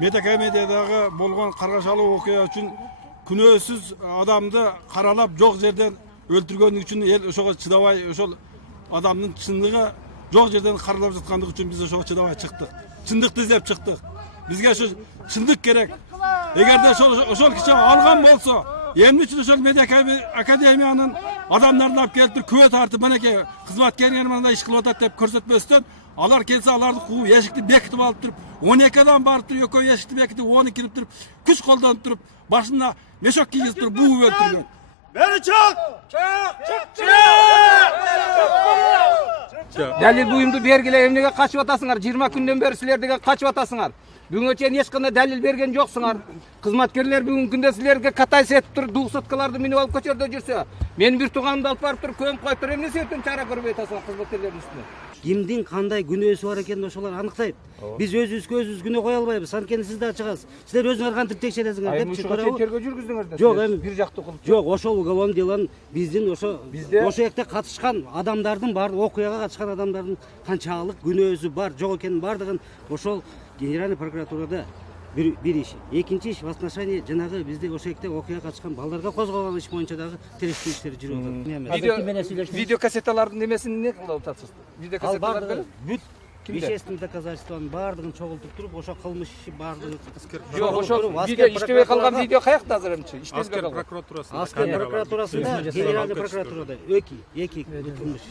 Медиадағы болған қарғашалы оқиға үшін күнөөсүз адамды қаралап жоқ жерден өлтіргені үшін ел ошоға чыдабай ошол адамдын чындыгы жоқ жерден қаралап жатқандығы үшін біз ошоға чыдабай чыктык. Чындыкты іздеп чыктык. Бизге ошо чындык керек. Эгерде ошол киши алган болсо, эмне үчүн ошол медиа академиянын адамдарын алып келтирип күбө тартып менеке кызматкерлер мындай иш кылып атат деп көрсөтпөстөн алар келсе аларды кууп эшикти бекитип алып туруп 12 адам барып туруп экөө эшикти бекитип 10 кирип туруп күч колдонуп туруп башына мешок кийгизип туруп бууп өлтүргөн. Бери чык! Дәлел буюмду бергиле, эмнеге качып атасыңар? 20 күндөн бери силер деген качып атасыңар. Бүгүнгө чейин эч кандай далил берген жоксуңар. Кызматкерлер бүгүнкү күндө силерге катайс этип туруп, дуусаткаларды минип алып көчөрдө жүрсө, мен бир тууганымды алып барып туруп көмүп коюп туруп, эмне себептен чара көрбөй атасыңар кызматкерлердин үстүнө? Кимдин кандай күнөөсү бар экенин ошолор аныктайт. Биз өзүбүзгө күнөө кое албайбыз. Анткени сиз да чыгасыз. Силер өзүңөр кантип текшересиңер деп чыгарабы? Тергөө жүргүздүңөр да. Жок, эми бир жактуу кылып. Жок, ошол уголовный делонун биздин ошо экте катышкан адамдардын бар, окуяга катышкан адамдардын канчалык күнөөсү бар, жок экенин бардыгын ошол Генеральный прокуратурада bir iş. Экинчи иш в отношении жанагы бизде ошол экте окуяга катышкан балдарга козголгон иш боюнча дагы терештирүү иштери жүрүп атат. Видео кассеталардын немесин не кылып атасыз? Видео кассеталарды бүт вещественный доказательствонун баардыгын чогултуп туруп, ошо кылмыш иши баардыгы жок, ошо видео иштебей калган видео каякта азыр эмчи? Иштелбей калган. Аскер прокуратурасында, Генеральный прокуратурада эки кылмыш.